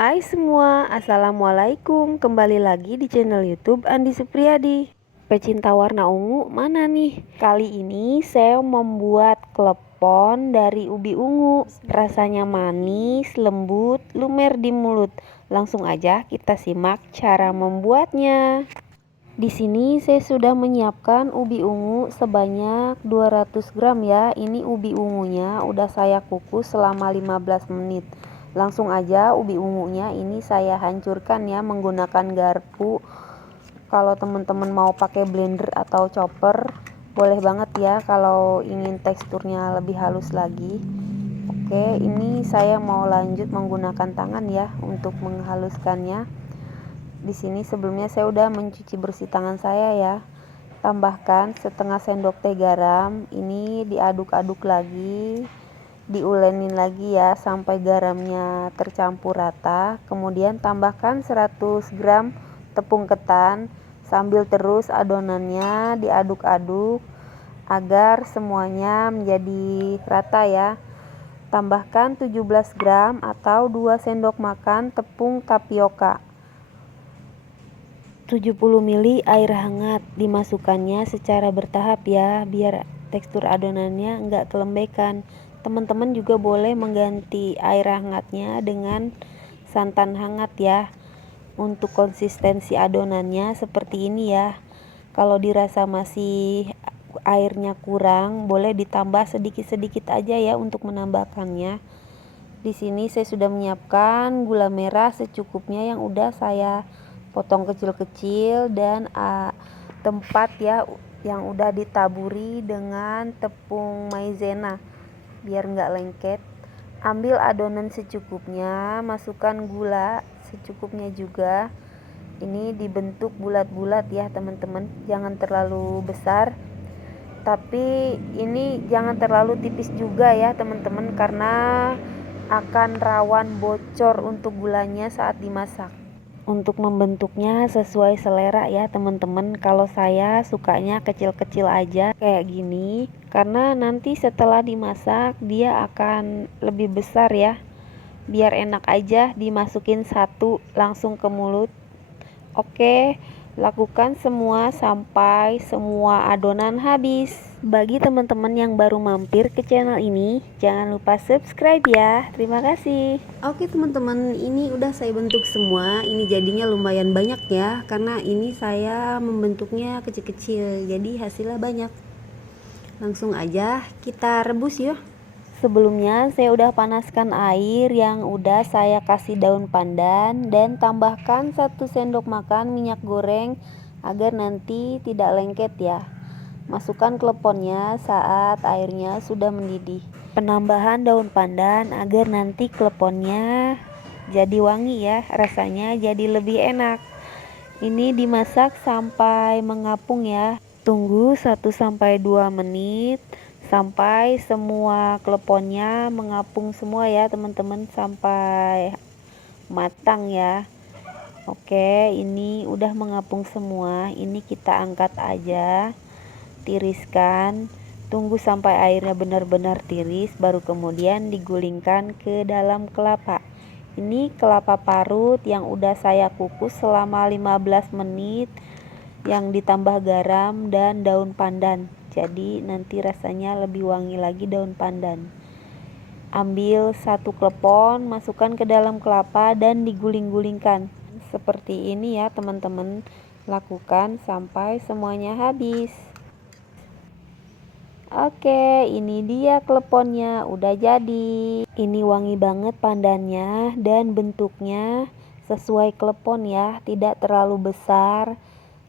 Hai semua, Assalamualaikum. Kembali lagi di channel YouTube Andi Supriyadi. Pecinta warna ungu mana nih? Kali ini saya membuat klepon dari ubi ungu. Rasanya manis, lembut, lumer di mulut. Langsung aja kita simak cara membuatnya. Di sini saya sudah menyiapkan ubi ungu sebanyak 200 gram ya. Ini ubi ungunya udah saya kukus selama 15 menit. Langsung aja ubi ungunya ini saya hancurkan ya menggunakan garpu. Kalau teman-teman mau pakai blender atau chopper boleh banget ya kalau ingin teksturnya lebih halus lagi. Oke, ini saya mau lanjut menggunakan tangan ya untuk menghaluskannya. Di sini sebelumnya saya udah mencuci bersih tangan saya ya. Tambahkan setengah sendok teh garam. Ini diaduk-aduk lagi, diulenin lagi ya sampai garamnya tercampur rata. Kemudian tambahkan 100 gram tepung ketan sambil terus adonannya diaduk-aduk agar semuanya menjadi rata ya. Tambahkan 17 gram atau 2 sendok makan tepung tapioka. 70 ml air hangat, dimasukkannya secara bertahap ya biar tekstur adonannya enggak kelembekan. Teman-teman juga boleh mengganti air hangatnya dengan santan hangat ya. Untuk konsistensi adonannya seperti ini ya. Kalau dirasa masih airnya kurang, boleh ditambah sedikit-sedikit aja ya untuk menambahkannya. Di sini saya sudah menyiapkan gula merah secukupnya yang udah saya potong kecil-kecil dan tempat ya yang udah ditaburi dengan tepung maizena biar nggak lengket. Ambil adonan secukupnya, masukkan gula secukupnya juga. Ini dibentuk bulat-bulat ya teman-teman, jangan terlalu besar tapi ini jangan terlalu tipis juga ya teman-teman karena akan rawan bocor untuk gulanya saat dimasak. Untuk membentuknya sesuai selera ya teman-teman. Kalau saya sukanya kecil-kecil aja kayak gini karena nanti setelah dimasak dia akan lebih besar ya. Biar enak aja dimasukin satu langsung ke mulut. Oke, lakukan semua sampai semua adonan habis. Bagi teman-teman yang baru mampir ke channel ini, jangan lupa subscribe ya. Terima kasih. Oke teman-teman, ini udah saya bentuk semua. Ini jadinya lumayan banyak ya, karena ini saya membentuknya kecil-kecil, jadi hasilnya banyak. Langsung aja kita rebus yuk. Sebelumnya saya udah panaskan air yang udah saya kasih daun pandan dan tambahkan 1 sendok makan minyak goreng agar nanti tidak lengket ya. Masukkan kleponnya saat airnya sudah mendidih. Penambahan daun pandan agar nanti kleponnya jadi wangi ya, rasanya jadi lebih enak. Ini dimasak sampai mengapung ya. Tunggu 1-2 menit sampai semua kleponnya mengapung semua ya teman-teman, sampai matang ya. Oke, ini udah mengapung semua. Ini kita angkat aja, tiriskan, tunggu sampai airnya benar-benar tiris, baru kemudian digulingkan ke dalam kelapa. Ini kelapa parut yang udah saya kukus selama 15 menit yang ditambah garam dan daun pandan. Jadi nanti rasanya lebih wangi lagi daun pandan. Ambil 1 klepon, masukkan ke dalam kelapa dan diguling-gulingkan. Seperti ini ya teman-teman. Lakukan sampai semuanya habis. Oke, ini dia kleponnya udah jadi. Ini wangi banget pandannya dan bentuknya sesuai klepon ya, tidak terlalu besar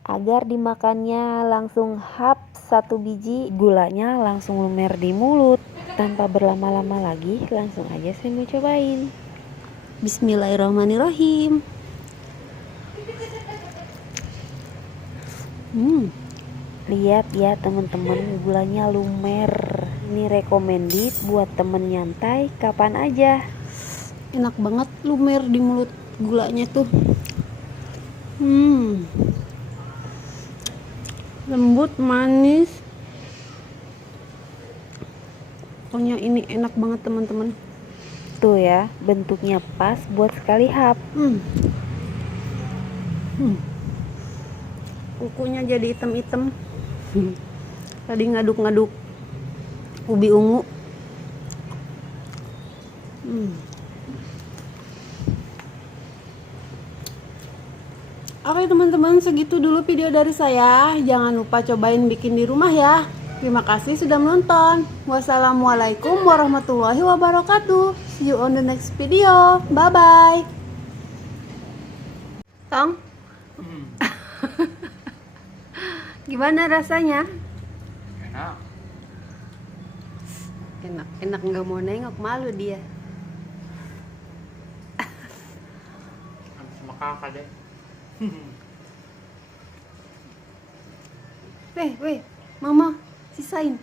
agar dimakannya langsung hap 1 biji, gulanya langsung lumer di mulut. Tanpa berlama-lama lagi, langsung aja saya mau cobain. Bismillahirrahmanirrahim. Lihat ya teman-teman, gulanya lumer. Ini recommended buat temen nyantai kapan aja. Enak banget lumer di mulut gulanya tuh. Lembut, manis. Pokoknya ini enak banget teman-teman. Tuh ya, bentuknya pas buat sekali hap. Kukunya jadi hitam-hitam. Tadi ngaduk-ngaduk ubi ungu. Oke teman-teman, segitu dulu video dari saya. Jangan lupa cobain bikin di rumah ya. Terima kasih sudah menonton. Wassalamualaikum warahmatullahi wabarakatuh. See you on the next video. Bye-bye. Tong, gimana rasanya? Enak. Enak nggak mau nengok, malu dia. Habis sama kakak deh. Weh, mama sisain.